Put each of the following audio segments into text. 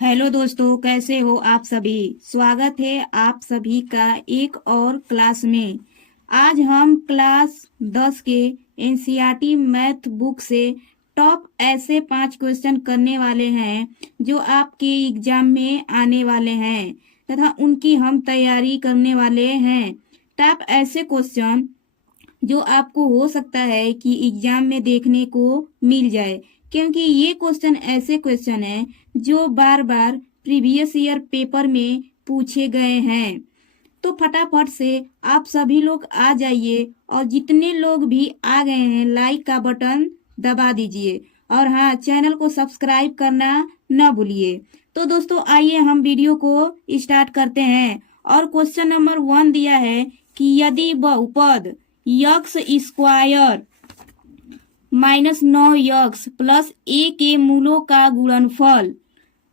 Hello दोस्तों, कैसे हो आप सभी। स्वागत है आप सभी का एक और क्लास में। आज हम क्लास 10 के एनसीईआरटी मैथ बुक से टॉप ऐसे 5 क्वेश्चन करने वाले हैं जो आपके एग्जाम में आने वाले हैं तथा उनकी हम तैयारी करने वाले हैं। टॉप ऐसे क्वेश्चन जो आपको हो सकता है कि एग्जाम में देखने को मिल जाए, क्योंकि ये क्वेश्चन ऐसे क्वेश्चन हैं जो बार बार प्रीवियस ईयर पेपर में पूछे गए हैं। तो फटाफट से आप सभी लोग आ जाइए और जितने लोग भी आ गए हैं लाइक का बटन दबा दीजिए और हाँ, चैनल को सब्सक्राइब करना न भूलिए। तो दोस्तों आइए हम वीडियो को स्टार्ट करते हैं। और क्वेश्चन नंबर 1 दिया है कि यदि बहुपद यक्स स्क्वायर -9 प्लस ए के मूलों का गुणनफल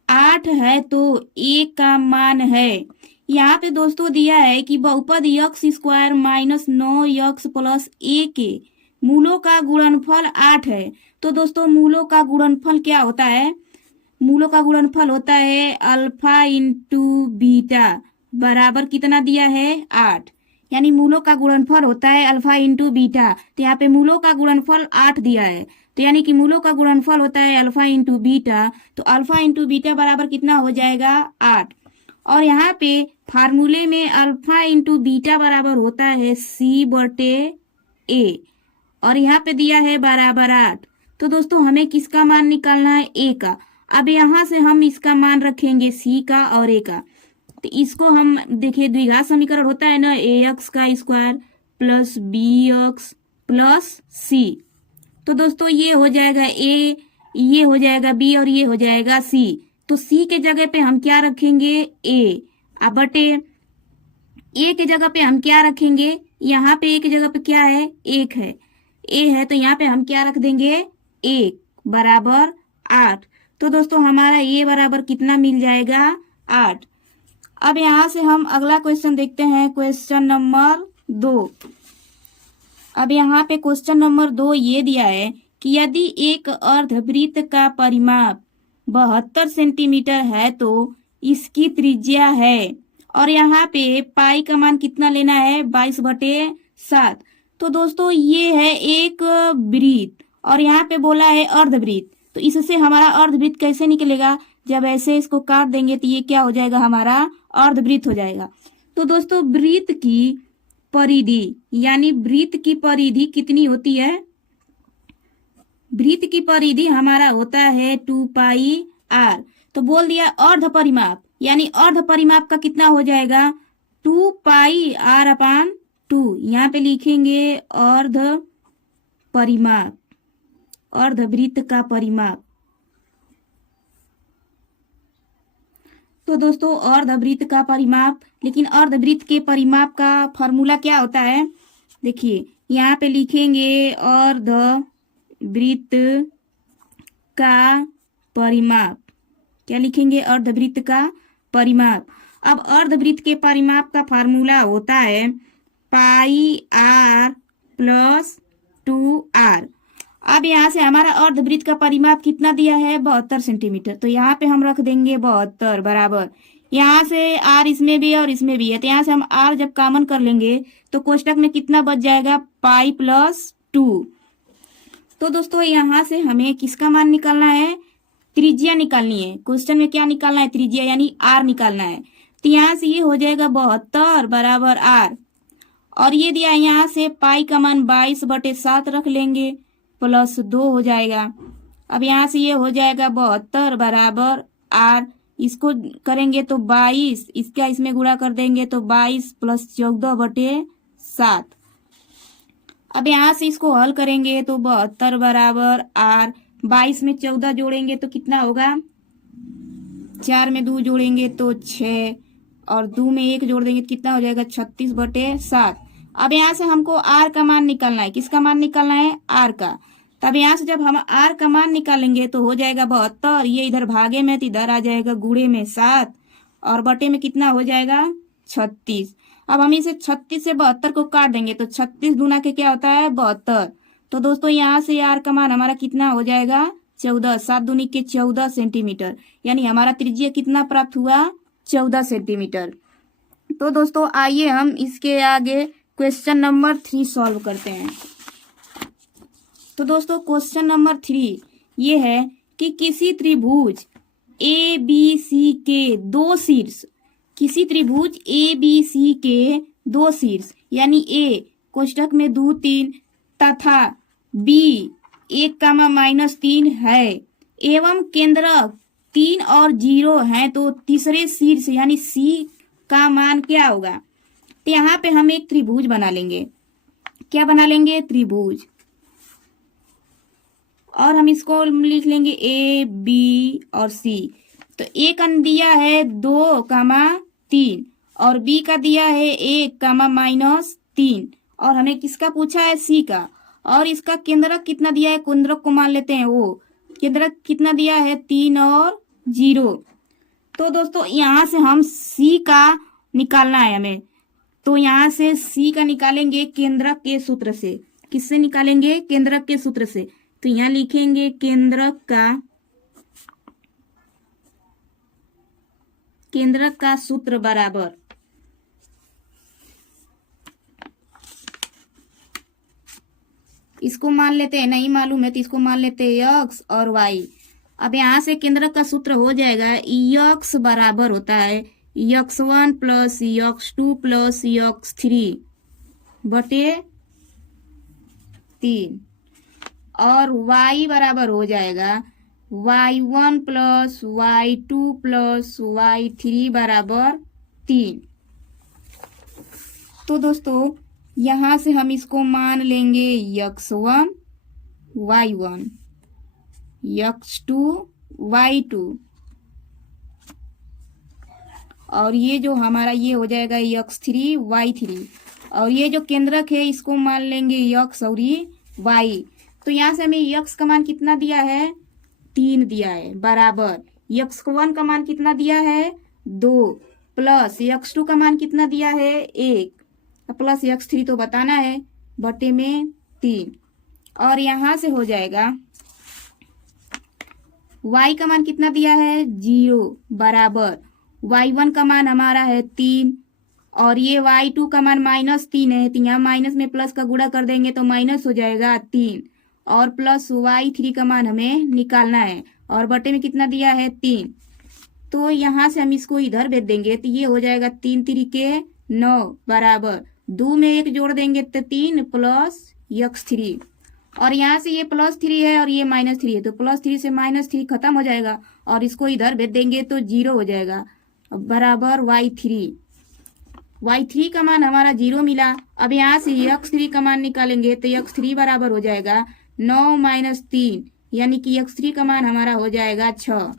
8 है तो ए का मान है। यहाँ पे दोस्तों दिया है कि बहुपद यक्स स्क्वायर -9 प्लस ए के मूलों का गुणनफल 8 है। तो दोस्तों मूलों का गुणनफल क्या होता है? मूलों का गुणनफल होता है अल्फा इंटू बीटा बराबर कितना दिया है? 8। यानी मूलों का गुणनफल होता है अल्फा इंटू बीटा। तो यहाँ पे मूलों का गुणनफल 8 दिया है, तो यानी कि मूलों का गुणनफल होता है अल्फा इंटू बीटा। तो अल्फा इंटू बीटा बराबर कितना हो जाएगा? 8। और यहाँ पे फार्मूले में अल्फा इंटू बीटा बराबर होता है C/A और यहाँ पे दिया है बराबर 8। तो दोस्तों हमें किसका मान निकालना है? ए का। अब यहाँ से हम इसका मान रखेंगे सी का और ए का। तो इसको हम देखिए, द्विघात समीकरण होता है ना, ax का स्क्वायर प्लस bx प्लस सी। तो दोस्तों ये हो जाएगा a, ये हो जाएगा b और ये हो जाएगा c। तो c के जगह पे हम क्या रखेंगे? a। अब बटे a के जगह पे हम क्या रखेंगे? यहाँ पे a की जगह पे क्या है? 1 है। a है तो यहाँ पे हम क्या रख देंगे? 1 बराबर 8। तो दोस्तों हमारा a बराबर कितना मिल जाएगा? 8। अब यहाँ से हम अगला क्वेश्चन देखते हैं, क्वेश्चन नंबर 2। अब यहाँ पे क्वेश्चन नंबर 2 ये दिया है कि यदि एक अर्धवृत्त का परिमाप 72 सेंटीमीटर है तो इसकी त्रिज्या है। और यहाँ पे पाई का मान कितना लेना है? 22/7। तो दोस्तों ये है एक वृत्त और यहाँ पे बोला है अर्धवृत्त। तो इससे हमारा अर्धवृत्त कैसे निकलेगा? जब ऐसे इसको काट देंगे तो ये क्या हो जाएगा? हमारा अर्धवृत्त हो जाएगा। तो दोस्तों वृत्त की परिधि यानी वृत्त की परिधि कितनी होती है? वृत्त की परिधि हमारा होता है 2πr। तो बोल दिया अर्ध परिमाप, यानी अर्ध परिमाप का कितना हो जाएगा? 2πr/2। यहाँ पे लिखेंगे अर्ध परिमाप, अर्धवृत्त का परिमाप। तो दोस्तों अर्धवृत्त का परिमाप, लेकिन अर्धवृत्त के परिमाप का फॉर्मूला क्या होता है? देखिए यहाँ पे लिखेंगे अर्धवृत्त का परिमाप। क्या लिखेंगे? अर्धवृत्त का परिमाप। अब अर्धवृत्त के परिमाप का फॉर्मूला होता है πr + 2r। अब यहाँ से हमारा अर्धवृत्त का परिमाप कितना दिया है? 72 सेंटीमीटर। तो यहाँ पे हम रख देंगे 72 बराबर, यहाँ से r इसमें भी और इसमें भी है तो यहाँ से हम r जब कॉमन कर लेंगे तो कोष्टक में कितना बच जाएगा? पाई + 2। तो दोस्तों यहाँ से हमें किसका मान निकालना है? त्रिज्या निकालनी है। क्वेश्चन में क्या निकालना है? त्रिज्या यानी r निकालना है। तो यहाँ से ये हो जाएगा 72 बराबर r और ये दिया है यहाँ से पाई का मान 22/7 रख लेंगे प्लस 2 हो जाएगा। अब यहाँ से ये हो जाएगा 72 बराबर r। इसको करेंगे तो 22, इसका इसमें गुणा कर देंगे तो 22 + 14/7। अब यहाँ से इसको हल करेंगे तो 72 बराबर r। 22 में 14 जोड़ेंगे तो कितना होगा? 4 में 2 जोड़ेंगे तो 6 और 2 में 1 जोड़ देंगे तो कितना हो जाएगा? 36/7। अब यहाँ से हमको r का मान निकालना है। किसका मान निकालना है? r का। तब यहाँ से जब हम r का मान निकालेंगे तो हो जाएगा 72, ये इधर भागे में तो इधर आ जाएगा गुणे में 7 और बटे में कितना हो जाएगा? 36। अब हम इसे 36 से 72 को काट देंगे तो 36 दूना के क्या होता है? 72। तो दोस्तों यहाँ से r का मान हमारा कितना हो जाएगा? 14, 7 दूनी के 14 सेंटीमीटर, यानी हमारा त्रिज्या कितना प्राप्त हुआ? 14 सेंटीमीटर। तो दोस्तों आइए हम इसके आगे क्वेश्चन नंबर 3 सॉल्व करते हैं। तो दोस्तों क्वेश्चन नंबर 3 ये है कि किसी त्रिभुज ए बी सी के दो शीर्ष, किसी त्रिभुज ए बी सी के दो शीर्ष यानी ए कोष्ठक में 2 3 तथा बी 1, -3 है एवं केंद्रक 3 और 0 है, तो तीसरे शीर्ष यानी सी का मान क्या होगा? तो यहाँ पे हम एक त्रिभुज बना लेंगे। क्या बना लेंगे? त्रिभुज। और हम इसको लिख लेंगे ए बी और सी। तो ए का दिया है 2, 3 और बी का दिया है 1, -3 और हमें किसका पूछा है? सी का। और इसका केंद्रक कितना दिया है? केंद्रक को मान लेते हैं, वो केंद्रक कितना दिया है? 3 और 0। तो दोस्तों यहाँ से हम सी का निकालना है हमें। तो यहाँ से सी का निकालेंगे केंद्रक के सूत्र से। किससे निकालेंगे? केंद्रक के सूत्र से। तो यहाँ लिखेंगे केंद्रक का सूत्र बराबर इसको मान लेते हैं, नहीं मालूम है तो इसको मान लेते हैं x और y। अब यहाँ से केंद्रक का सूत्र हो जाएगा x बराबर होता है x1 + x2 + x3 बटे 3 और y बराबर हो जाएगा y1 + y2 + y3 बराबर 3। तो दोस्तों यहाँ से हम इसको मान लेंगे x1 y1 x2 y2 और ये जो हमारा ये हो जाएगा x3 y3 और ये जो केंद्रक है इसको मान लेंगे x और y। तो यहाँ से हमें x का मान कितना दिया है? 3 दिया है बराबर x1 का मान कितना दिया है? 2 प्लस x2 का मान कितना दिया है? 1 प्लस x3 तो बताना है बटे में 3 और यहाँ से हो जाएगा y का मान कितना दिया है? 0 बराबर y1 का मान हमारा है 3 और ये y2 का मान -3 है, तो यहाँ माइनस में प्लस का गुणा कर देंगे तो माइनस हो जाएगा 3 और प्लस y3 का मान हमें निकालना है और बटे में कितना दिया है? 3। तो यहाँ से हम इसको इधर भेज देंगे तो ये हो जाएगा 3 3 9 बराबर 2 में 1 जोड़ देंगे तो 3 प्लस x3 और यहाँ से ये +3 है और ये -3 है तो +3 से -3 खत्म हो जाएगा और इसको इधर भेज देंगे तो 0 हो जाएगा बराबर y3 का मान हमारा 0 मिला। अब यहाँ से x3 का मान निकालेंगे तो x3 बराबर हो जाएगा 9 - 3 यानी कि x3 का मान हमारा हो जाएगा 6।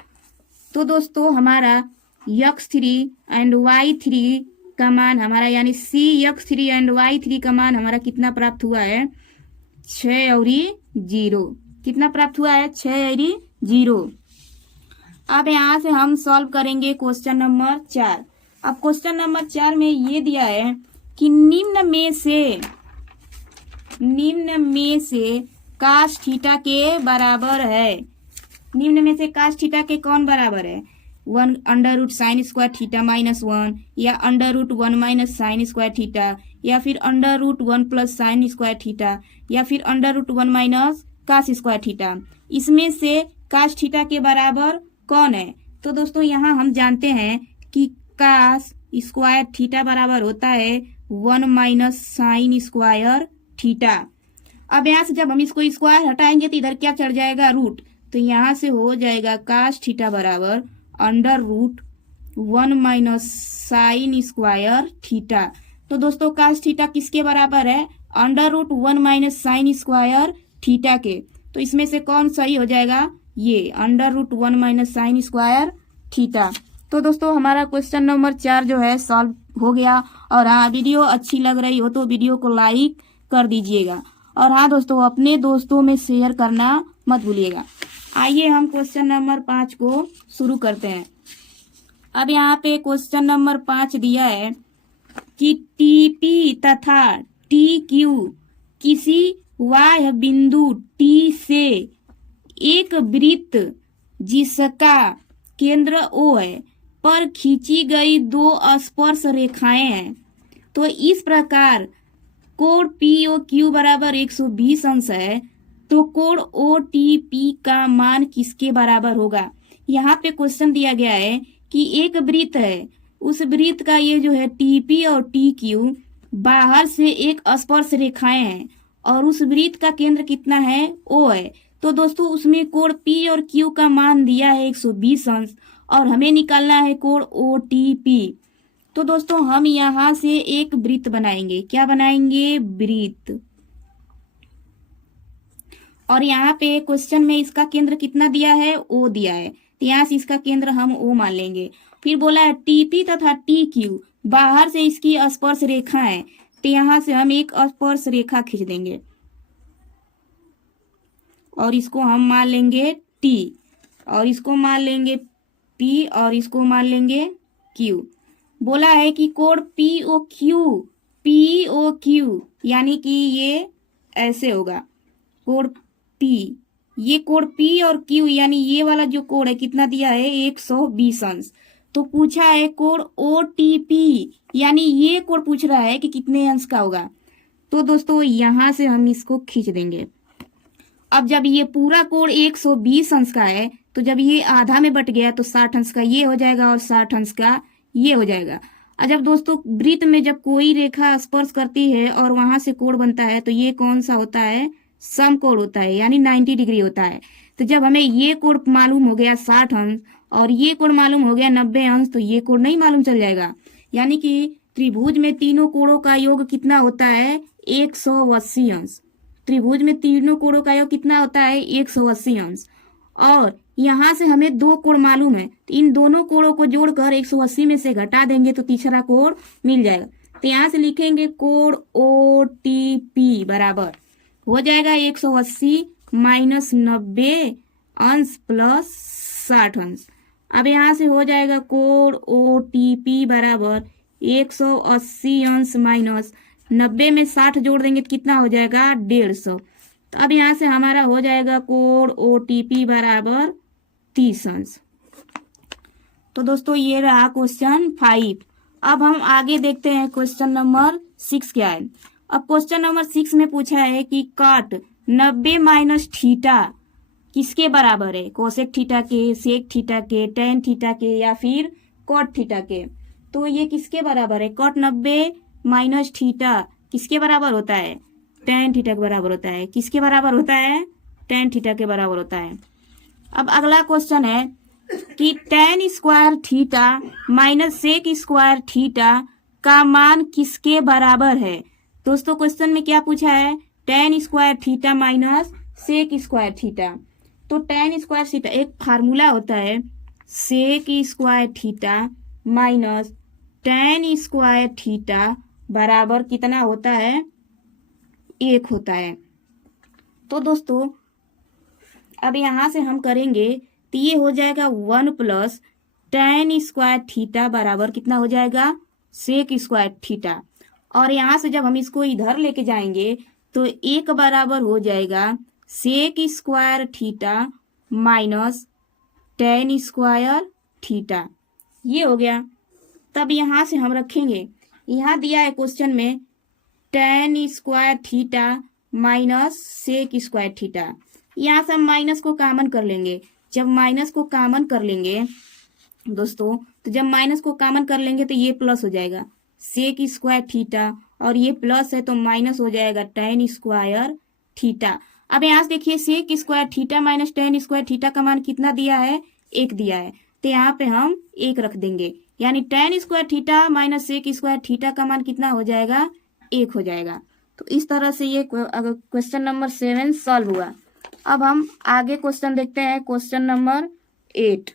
तो दोस्तों हमारा x3 एंड y3 का मान हमारा यानी x3 एंड y3 का मान हमारा कितना प्राप्त हुआ है? 6 और 0। कितना प्राप्त हुआ है? 6 और 0। अब यहाँ से हम सॉल्व करेंगे क्वेश्चन नंबर 4। अब क्वेश्चन नंबर 4 में ये दिया है कि निम्न में से काश थीटा के बराबर है। निम्न में से काश थीटा के कौन बराबर है? 1 √sin² थीटा -1 या √1 - sin² थीटा या फिर √1 + sin² थीटा या फिर √1 - cos² थीटा। इसमें से काश थीटा के बराबर कौन है? तो दोस्तों यहाँ हम जानते हैं कि cos² थीटा बराबर होता है 1 - sin² थीटा। अब यहाँ से जब हम इसको स्क्वायर हटाएंगे तो इधर क्या चढ़ जाएगा? रूट। तो यहाँ से हो जाएगा cos थीटा बराबर √1 - sin² थीटा। तो दोस्तों cos थीटा किसके बराबर है? √1 - sin² थीटा के। तो इसमें से कौन सही हो जाएगा? ये √1 - sin² थीटा। तो दोस्तों हमारा क्वेश्चन नंबर 4 जो है सॉल्व हो गया। और हाँ, वीडियो अच्छी लग रही हो तो वीडियो को लाइक कर दीजिएगा और हाँ दोस्तों अपने दोस्तों में शेयर करना मत भूलिएगा। आइए हम क्वेश्चन नंबर 5 को शुरू करते हैं। अब यहाँ पे क्वेश्चन नंबर 5 दिया है कि TP तथा TQ किसी बाह्य बिंदु T से एक वृत्त जिसका केंद्र O है पर खींची गई दो स्पर्श रेखाएं हैं, तो इस प्रकार कोण POQ बराबर 120 अंश है, तो कोण OTP का मान किसके बराबर होगा। यहाँ पे क्वेश्चन दिया गया है कि एक वृत्त है, उस वृत्त का ये जो है TP और TQ बाहर से एक स्पर्श रेखाएं हैं और उस वृत्त का केंद्र कितना है O है। तो दोस्तों उसमें कोण P और Q का मान दिया है 120 अंश और हमें निकालना है कोण OTP। तो दोस्तों हम यहाँ से एक वृत्त बनाएंगे। क्या बनाएंगे? वृत्त। और यहाँ पे क्वेश्चन में इसका केंद्र कितना दिया है? O दिया है, तो यहाँ से इसका केंद्र हम O मान लेंगे। फिर बोला है TP तथा TQ बाहर से इसकी स्पर्श रेखा है, तो यहाँ से हम एक स्पर्श रेखा खींच देंगे और इसको हम मान लेंगे T और इसको मान लेंगे P और इसको मान लेंगे Q। बोला है कि कोण POQ यानी कि ये ऐसे होगा कोण P, ये कोण P और Q यानी ये वाला जो कोण है कितना दिया है 120 अंश। तो पूछा है कोण OTP यानी ये कोण पूछ रहा है कि कितने अंश का होगा। तो दोस्तों यहाँ से हम इसको खींच देंगे। अब जब ये पूरा कोण 120 अंश का है, तो जब ये आधा में बट गया तो 60 अंश का ये हो जाएगा और 60 अंश का ये हो जाएगा। और जब दोस्तों वृत्त में जब कोई रेखा स्पर्श करती है और वहां से कोण बनता है, तो ये कौन सा होता है? समकोण होता है, यानी 90 डिग्री होता है। तो जब हमें ये कोण मालूम हो गया 60 अंश और ये कोण मालूम हो गया 90 अंश, तो ये कोण नहीं मालूम चल जाएगा। यानी कि त्रिभुज में तीनों कोणों का योग कितना होता है? 180 अंश। त्रिभुज में तीनों कोणों का योग कितना होता है? 180 अंश। और यहाँ से हमें दो कोण मालूम है, तो इन दोनों कोणों को जोड़कर 180 में से घटा देंगे तो तीसरा कोण मिल जाएगा। तो यहाँ से लिखेंगे कोण OTP बराबर हो जाएगा 180 माइनस 90 अंश प्लस 60 अंश। अब यहाँ से हो जाएगा कोण OTP बराबर 180 अंश माइनस 90 में 60 जोड़ देंगे तो कितना हो जाएगा? 150। तो अब यहाँ से हमारा हो जाएगा कोण OTP बराबर 30 अंश। तो दोस्तों ये रहा क्वेश्चन 5। अब हम आगे देखते हैं क्वेश्चन नंबर 6 क्या है। अब क्वेश्चन नंबर 6 में पूछा है कि काट 90 माइनस थीटा किसके बराबर है? कोसेक थीटा के, सेक थीटा के, टेन थीटा के या फिर कॉट थीटा के। तो ये किसके बराबर है? कॉट 90 माइनस थीटा किसके बराबर होता है? टेन थीटा के बराबर होता है। किसके बराबर होता है? टेन थीटा के बराबर होता है। अब अगला क्वेश्चन है कि tan square theta minus sec square theta का मान किसके बराबर है? दोस्तों क्वेश्चन में क्या पूछा है? Tan square theta minus sec square theta. तो टेन स्क्वायर थीटा एक फार्मूला होता है, sec square theta minus tan square theta बराबर कितना होता है? 1 होता है। तो दोस्तों अब यहां से हम करेंगे तो ये हो जाएगा 1 प्लस टेन स्क्वायर थीटा बराबर कितना हो जाएगा? Sec square theta. और यहाँ से जब हम इसको इधर लेके जाएंगे तो 1 बराबर हो जाएगा sec square theta minus tan square theta. ये हो गया। तब यहाँ से हम रखेंगे, यहाँ दिया है क्वेश्चन में tan square theta minus sec square theta. यहाँ से हम माइनस को कॉमन कर लेंगे। जब माइनस को कॉमन कर लेंगे दोस्तों, तो जब माइनस को कॉमन कर लेंगे तो ये प्लस हो जाएगा सेक स्क्वायर थीटा और ये प्लस है तो माइनस हो जाएगा टेन स्क्वायर थीटा। अब यहाँ से देखिए sec square theta minus tan square theta का मान कितना दिया है? 1 दिया है। तो यहाँ पे हम 1 रख देंगे, यानी tan square theta minus sec square theta का मान कितना हो जाएगा? 1 हो जाएगा। तो इस तरह से ये क्वेश्चन नंबर 7 सॉल्व हुआ। अब हम आगे क्वेश्चन देखते हैं, क्वेश्चन नंबर 8।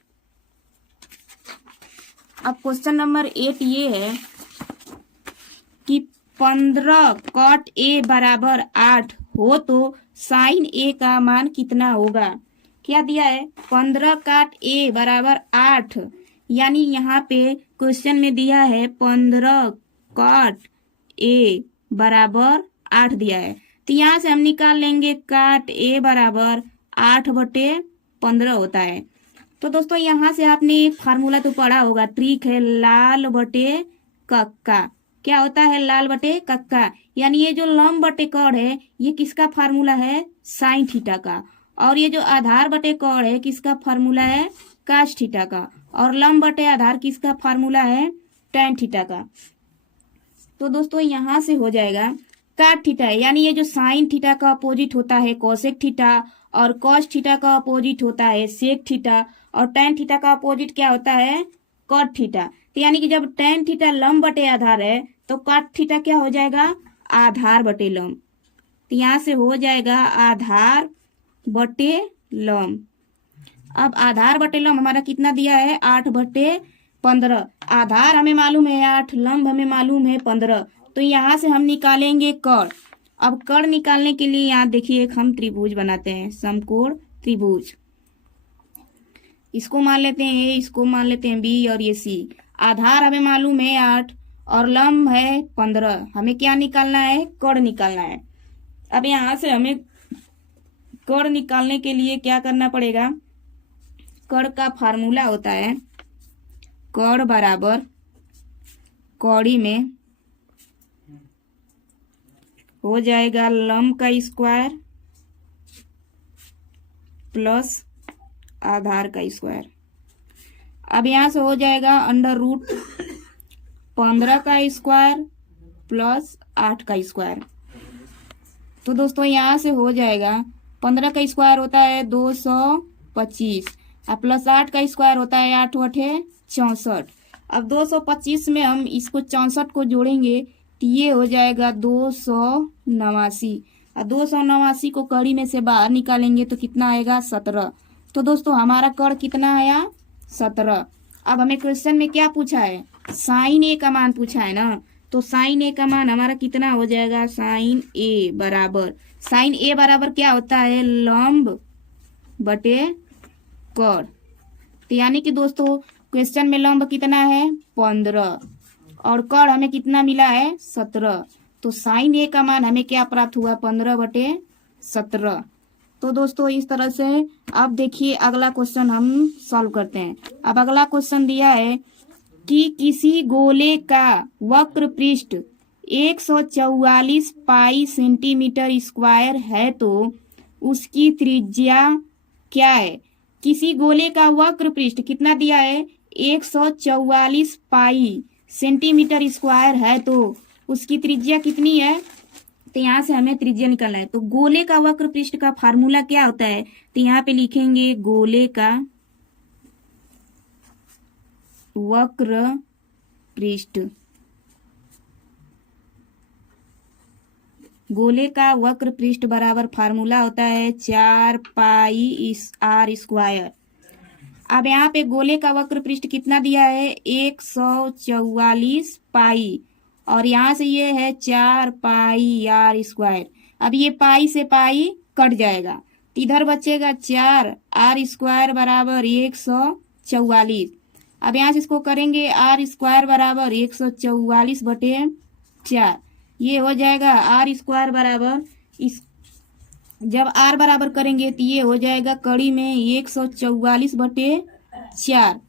अब क्वेश्चन नंबर 8 ये है कि 15 कॉट ए बराबर 8 हो तो साइन ए का मान कितना होगा? क्या दिया है? 15 काट ए बराबर 8, यानी यहाँ पे क्वेश्चन में दिया है 15 काट ए बराबर 8 दिया है। तो यहाँ से हम निकाल लेंगे काट ए बराबर 8/15 होता है। तो दोस्तों यहाँ से आपने एक फार्मूला तो पढ़ा होगा, ट्रिक है लाल बटे कक्का। क्या होता है लाल बटे कक्का, यानी ये जो लंब बटे कौड़ है ये किसका फार्मूला है, साइन थीटा का। और ये जो आधार बटे कौड़ है किसका फार्मूला है, काश थीटा का। और लंब बटे आधार किसका फार्मूला है, टैन थीटा का। तो दोस्तों यहाँ से हो जाएगा काट थीटा है, यानी ये जो साइन थीटा का अपोजिट होता है कोसेक थीटा, और कॉस थीटा का अपोजिट होता है सेक थीटा, और टैन थीटा का अपोजिट क्या होता है, कॉट थीटा। तो यानी कि जब टैन थीटा लंब बटे आधार है तो कॉट थीटा क्या हो जाएगा, आधार बटे लंब। तो यहाँ से हो जाएगा आधार बटे लंब। अब आधार बटे लंब हमारा कितना दिया है, 8/15। आधार हमें मालूम है 8, लंब हमें मालूम है 15। तो यहाँ से हम निकालेंगे कर्ण। अब कर्ण निकालने के लिए यहाँ देखिए एक हम त्रिभुज बनाते हैं, समकोण त्रिभुज। इसको मान लेते हैं ए, इसको मान लेते हैं बी और ये सी। आधार हमें मालूम है 8 और लंब है 15। हमें क्या निकालना है, कर्ण निकालना है। अब यहाँ से हमें कर्ण निकालने के लिए क्या करना पड़ेगा, कर्ण का फार्मूला होता है कर्ण बराबर कौड़ी में हो जाएगा लंब का स्क्वायर प्लस आधार का स्क्वायर। अब यहाँ से हो जाएगा √15 का स्क्वायर प्लस 8 का स्क्वायर। तो दोस्तों यहाँ से हो जाएगा 15 का स्क्वायर होता है 225 और प्लस 8 का स्क्वायर होता है 8 × 64। अब 225 में हम इसको 64 को जोड़ेंगे तो ये हो जाएगा 289, और 289 को कड़ी में से बाहर निकालेंगे तो कितना आएगा, 17। तो दोस्तों हमारा कर्ण कितना आया, 17। अब हमें क्वेश्चन में क्या पूछा है, साइन ए का मान पूछा है ना। तो साइन ए का मान हमारा कितना हो जाएगा, साइन ए बराबर क्या होता है, लंब बटे कर्ण। तो यानी कि दोस्तों क्वेश्चन में लंब कितना है, 15 और कर्ण हमें कितना मिला है, 17। तो साइन ए का मान हमें क्या प्राप्त हुआ, 15/17। तो दोस्तों इस तरह से अब देखिए अगला क्वेश्चन हम सॉल्व करते हैं। अब अगला क्वेश्चन दिया है कि किसी गोले का वक्र पृष्ठ 144 पाई सेंटीमीटर स्क्वायर है तो उसकी त्रिज्या क्या है। किसी गोले का वक्र पृष्ठ कितना दिया है, 144 पाई सेंटीमीटर स्क्वायर है तो उसकी त्रिज्या कितनी है। तो यहाँ से हमें त्रिज्या निकालना है। तो गोले का वक्र पृष्ठ का फार्मूला क्या होता है, तो यहाँ पे लिखेंगे गोले का वक्र पृष्ठ। गोले का वक्र पृष्ठ बराबर फार्मूला होता है 4πr²। अब यहाँ पे गोले का वक्र पृष्ठ कितना दिया है, 144 पाई, और यहाँ से ये है 4πr²। अब ये पाई से पाई कट जाएगा तो इधर बचेगा 4r² बराबर 144। अब यहाँ से इसको करेंगे r² बराबर 144/4। ये हो जाएगा r² बराबर, इस जब r बराबर करेंगे तो ये हो जाएगा कड़ी में 144/4।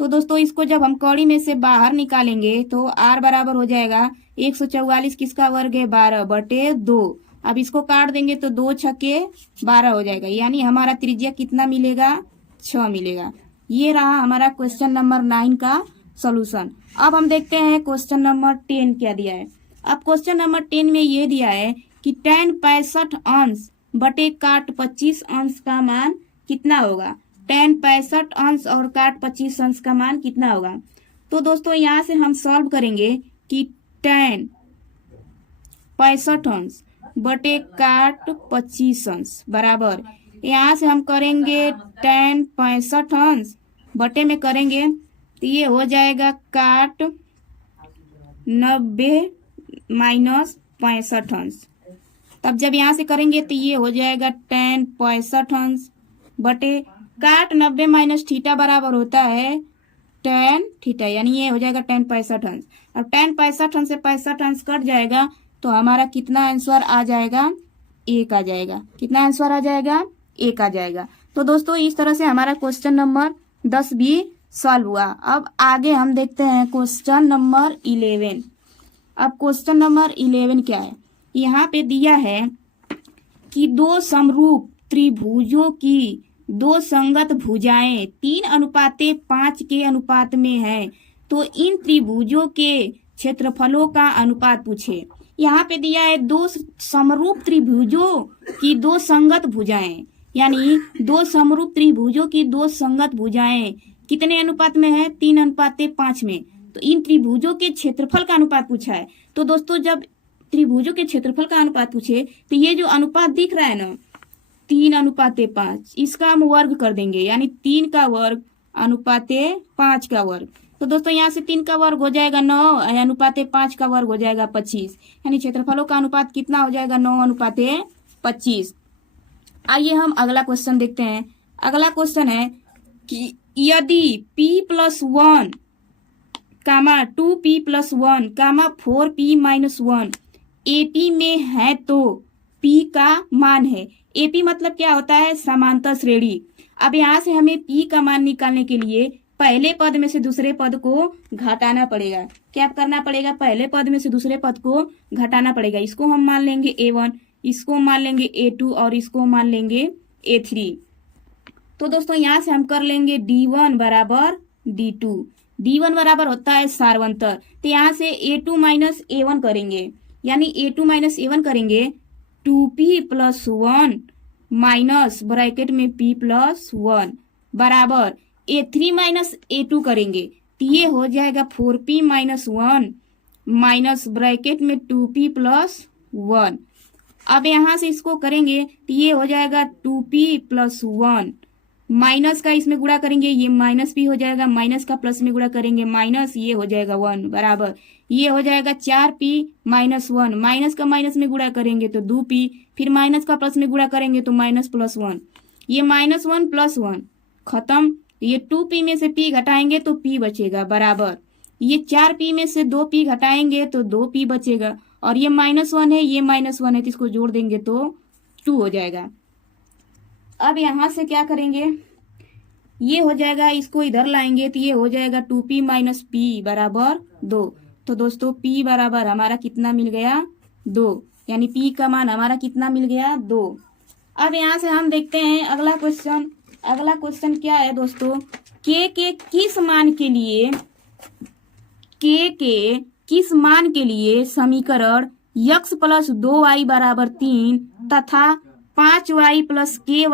तो दोस्तों इसको जब हम कड़ी में से बाहर निकालेंगे तो r बराबर हो जाएगा 144 किसका वर्ग है, 12/2। अब इसको काट देंगे तो 2 × 12 हो जाएगा, यानी हमारा त्रिज्या कितना मिलेगा, 6 मिलेगा। ये रहा हमारा क्वेश्चन नंबर 9 का सॉल्यूशन। अब हम देखते हैं क्वेश्चन नंबर 10 क्या दिया है। अब क्वेश्चन नंबर 10 में ये दिया है कि tan 65 बटे काट 25 का मान कितना होगा। tan 65 और काट 25 का मान कितना होगा। तो दोस्तों यहाँ से हम सॉल्व करेंगे कि tan 65 बटे काट 25 बराबर, यहाँ से हम करेंगे tan 65 बटे में करेंगे तो ये हो जाएगा काट 90 - 65। तब जब यहाँ से करेंगे तो ये हो जाएगा tan 65 बटे काट 90 - थीटा बराबर होता है tan थीटा, यानी ये हो जाएगा tan 65। अब tan 65 से 65 कट जाएगा तो हमारा कितना आंसर आ जाएगा, 1 आ जाएगा। कितना आंसर आ जाएगा, 1 आ जाएगा। तो दोस्तों इस तरह से हमारा क्वेश्चन नंबर 10 भी सॉल्व हुआ। अब आगे हम देखते हैं क्वेश्चन नंबर 11। अब क्वेश्चन नंबर 11 क्या है, यहाँ पे दिया है कि दो समरूप त्रिभुजों की दो संगत भुजाएं 3:5 के अनुपात में है, तो इन त्रिभुजों के क्षेत्रफलों का अनुपात पूछे। यहाँ पे दिया है दो समरूप त्रिभुजों की दो संगत भुजाएं, यानी दो समरूप त्रिभुजों की दो संगत भुजाएं कितने अनुपात में है, 3:5 में। तो इन त्रिभुजों के क्षेत्रफल का अनुपात पूछा है। तो दोस्तों जब त्रिभुजों के क्षेत्रफल का अनुपात पूछे तो ये जो अनुपात दिख रहा है ना 3:5, इसका हम वर्ग कर देंगे, यानी 3 का वर्ग अनुपात 5 का वर्ग। तो दोस्तों यहाँ से 3 का वर्ग हो जाएगा 9, अनुपात 5 का वर्ग हो जाएगा 25, यानी क्षेत्रफलों का अनुपात कितना हो जाएगा 9:25। आइए हम अगला क्वेश्चन देखते हैं। अगला क्वेश्चन है कि यदि p+1, 2p+1, 4p-1 AP में है तो p का मान है। AP मतलब क्या होता है, समांतर श्रेणी। अब यहाँ से हमें p का मान निकालने के लिए पहले पद में से दूसरे पद को घटाना पड़ेगा। क्या करना पड़ेगा, पहले पद में से दूसरे पद को घटाना पड़ेगा। इसको हम मान लेंगे A1, इसको मान लेंगे A2 और इसको मान लेंगे A3। तो दोस्तों यहाँ से हम कर लेंगे D1 बराबर D2। D1 बराबर होता है सार्वंतर, तो यहाँ से A2-A1 करेंगे, यानी A2-A1 करेंगे 2p+1 माइनस ब्रैकेट में p+1 बराबर A3-A2 करेंगे, तो ये हो जाएगा 4p-1 माइनस ब्रैकेट में 2p+1। अब यहाँ से इसको करेंगे तो ये हो जाएगा 2p+1 माइनस का इसमें गुणा करेंगे, ये माइनस भी हो जाएगा, माइनस का प्लस में गुणा करेंगे माइनस, ये हो जाएगा 1 बराबर ये हो जाएगा 4p-1, माइनस का माइनस में गुणा करेंगे तो 2p, फिर माइनस का प्लस में गुणा करेंगे तो -+1, ये -1+1 खत्म। ये 2p में से p घटाएंगे तो p बचेगा बराबर ये 4p में से 2p घटाएंगे तो 2p बचेगा, और ये -1 है, ये -1 है, तो इसको जोड़ देंगे तो 2 हो जाएगा। अब यहाँ से क्या करेंगे, ये हो जाएगा, इसको इधर लाएंगे तो ये हो जाएगा 2p - p बराबर 2। तो दोस्तों p बराबर हमारा कितना मिल गया 2, यानी p का मान हमारा कितना मिल गया 2। अब यहाँ से हम देखते हैं अगला क्वेश्चन। अगला क्वेश्चन क्या है दोस्तों, k के किस मान के लिए समीकरण x + 2y = 3 तथा 5y + ky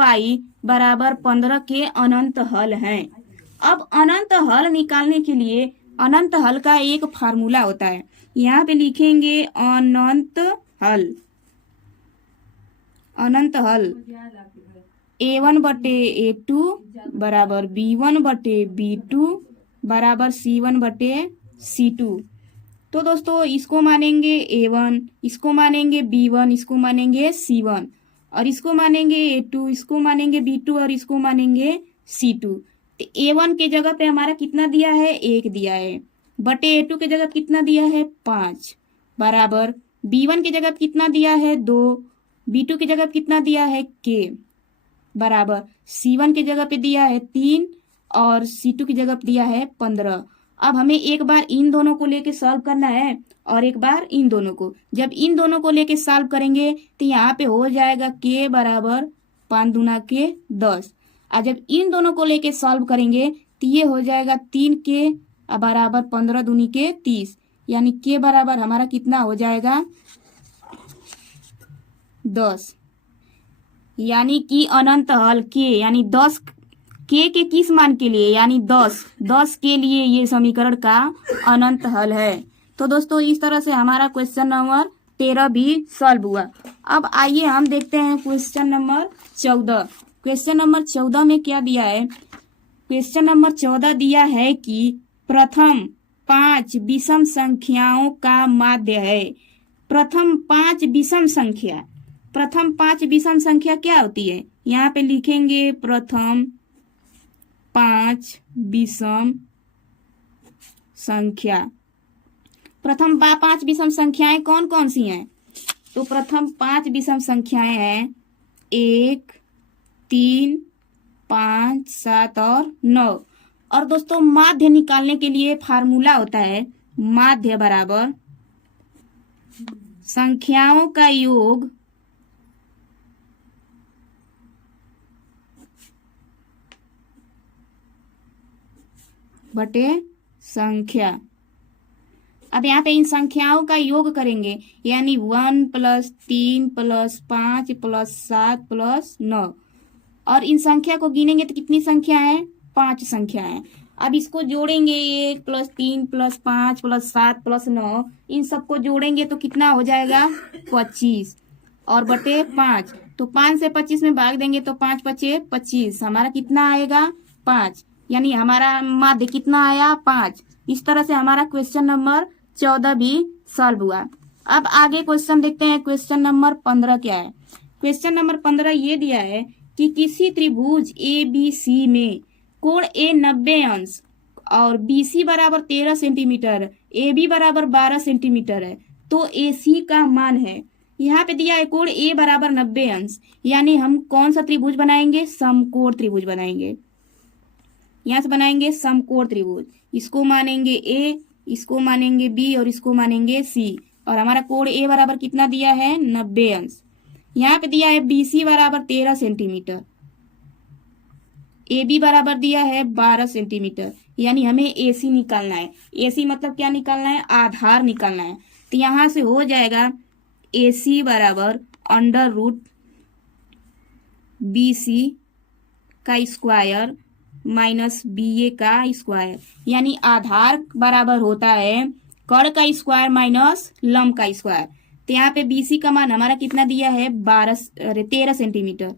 = 15 के अनंत हल हैं। अब अनंत हल निकालने के लिए अनंत हल का एक फार्मूला होता है, यहाँ पे लिखेंगे अनंत हल A1/A2 बराबर B1/B2 बराबर C1/C2। तो दोस्तों इसको मानेंगे A1, इसको मानेंगे B1, इसको मानेंगे C1, और इसको मानेंगे A2, इसको मानेंगे B2 और इसको मानेंगे C2। तो A1 के जगह पे हमारा कितना दिया है 1 दिया है, बटे A2 के जगह कितना दिया है 5 बराबर B1 के जगह कितना दिया है 2, B2 के जगह कितना दिया है K बराबर C1 के जगह पे दिया है 3 और C2 की जगह दिया है 15। अब हमें एक बार इन दोनों को लेके सॉल्व करना है और एक बार इन दोनों को। जब इन दोनों को लेके सॉल्व करेंगे तो यहाँ पे हो जाएगा K बराबर 5 दूना के 10, और जब इन दोनों को लेके सॉल्व करेंगे तो ये हो जाएगा 3K बराबर 15 दूनी के 30, यानी K बराबर हमारा कितना हो जाएगा 10, यानी कि अनंत हल K यानी 10 K के किस मान के लिए, यानी 10 के लिए ये समीकरण का अनंत हल है। तो दोस्तों इस तरह से हमारा क्वेश्चन नंबर 13 भी सॉल्व हुआ। अब आइए हम देखते हैं क्वेश्चन नंबर 14। क्वेश्चन नंबर 14 में क्या दिया है, क्वेश्चन नंबर 14 दिया है कि प्रथम 5 विषम संख्याओं का माध्य है। प्रथम 5 विषम संख्या क्या होती है, यहाँ पे लिखेंगे प्रथम 5 विषम संख्या। प्रथम 5 विषम संख्याएं कौन कौन सी हैं, तो प्रथम 5 विषम संख्याएं हैं 1, 3, 5, 7 और 9। और दोस्तों माध्य निकालने के लिए फार्मूला होता है माध्य बराबर संख्याओं का योग बटे संख्या। अब यहाँ पे इन संख्याओं का योग करेंगे, यानी 1 + 3 + 5 + 7 + 9। और इन संख्या को गिनेंगे तो कितनी संख्या है? 5 संख्या है। अब इसको जोड़ेंगे 1 + 3 + 5 + 7 + 9, इन सबको जोड़ेंगे तो कितना हो जाएगा? 25 और बटे 5। तो 5 से 25 में भाग देंगे तो 5 × 5 = 25। हमारा कितना आएगा? 5। यानी हमारा माध्य कितना आया? 5। इस तरह से हमारा क्वेश्चन नंबर 14 भी सॉल्व हुआ। अब आगे क्वेश्चन देखते हैं। क्वेश्चन नंबर 15 क्या है? क्वेश्चन नंबर 15 ये दिया है कि किसी त्रिभुज ABC में कोण A 90 अंश और BC बराबर 13 सेंटीमीटर, AB बराबर 12 सेंटीमीटर है, तो AC का मान है। यहाँ पे दिया है कोण A बराबर 90 अंश, यानी हम कौन सा त्रिभुज बनाएंगे? समकोण त्रिभुज बनाएंगे। यहाँ से बनाएंगे समकोण त्रिभुज। इसको मानेंगे A, इसको मानेंगे B और इसको मानेंगे C। और हमारा कोण A बराबर कितना दिया है? 90 अंश। यहाँ पे दिया है BC बराबर 13 सेंटीमीटर, AB बराबर दिया है 12 सेंटीमीटर, यानी हमें AC निकालना है। AC मतलब क्या निकालना है? आधार निकालना है। तो यहाँ से हो जाएगा AC बराबर √BC का स्क्वायर माइनस BA का स्क्वायर, यानी आधार बराबर होता है कर्ण का स्क्वायर माइनस लंब का स्क्वायर। तो यहाँ पे BC का मान हमारा कितना दिया है? 13 सेंटीमीटर,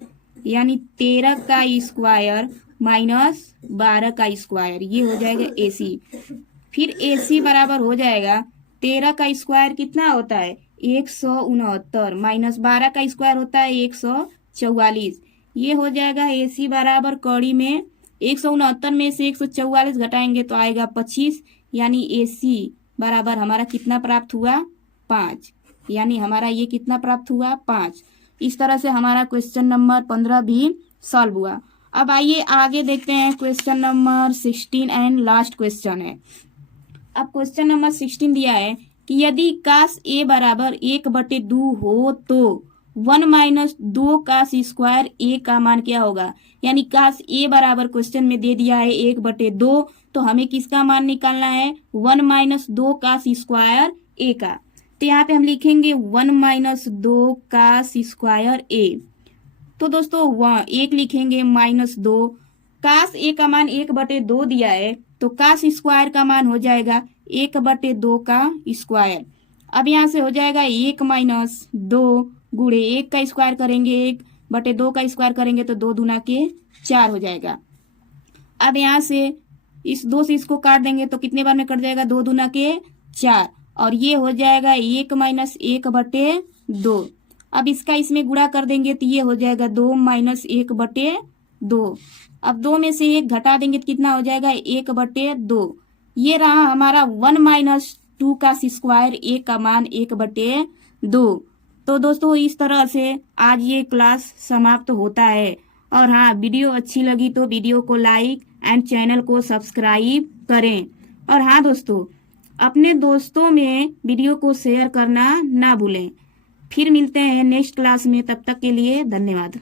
यानी 13 का स्क्वायर माइनस 12 का स्क्वायर, ये हो जाएगा AC। फिर AC बराबर हो जाएगा 13 का स्क्वायर कितना होता है? 169 माइनस 12 का स्क्वायर होता है 144। ये हो जाएगा AC बराबर कड़ी में 169 में से 144 घटाएंगे तो आएगा 25, यानी AC बराबर हमारा कितना प्राप्त हुआ? 5। यानी हमारा ये कितना प्राप्त हुआ? 5। इस तरह से हमारा क्वेश्चन नंबर 15 भी सॉल्व हुआ। अब आइए आगे देखते हैं। Question number 16 and last question है। अब क्वेश्चन नंबर 16 दिया है कि यदि cos A बराबर 1/2 हो तो 1 - 2 cos स्क्वायर A का मान क्या होगा? यानी cos A बराबर क्वेश्चन में दे दिया है 1/2, तो हमें किसका मान निकालना है? 1 - 2 cos स्क्वायर A का। तो यहाँ पे हम लिखेंगे 1 - 2 cos स्क्वायर A। तो दोस्तों 1 लिखेंगे -2, cos A का मान 1/2 दिया है, तो cos स्क्वायर का मान हो जाएगा 1/2 का स्क्वायर। अब यहाँ से हो जाएगा 1 - 2 गुणे 1 का स्क्वायर करेंगे, 1/2 का स्क्वायर करेंगे तो 2 दूना के 4 हो जाएगा। अब यहाँ से इस 2 से इसको काट देंगे तो कितने बार में कट जाएगा? 2 दूना के 4, और ये हो जाएगा 1 - 1/2। अब इसका इसमें गुणा कर देंगे तो ये हो जाएगा 2 - 1/2। अब 2 में से 1 घटा देंगे तो कितना हो जाएगा? 1/2। ये रहा हमारा 1 - 2 का स्क्वायर A का मान 1/2। तो दोस्तों इस तरह से आज ये क्लास समाप्त होता है। और हाँ, वीडियो अच्छी लगी तो वीडियो को लाइक एंड चैनल को सब्सक्राइब करें। और हाँ दोस्तों, अपने दोस्तों में वीडियो को शेयर करना ना भूलें। फिर मिलते हैं नेक्स्ट क्लास में, तब तक के लिए धन्यवाद।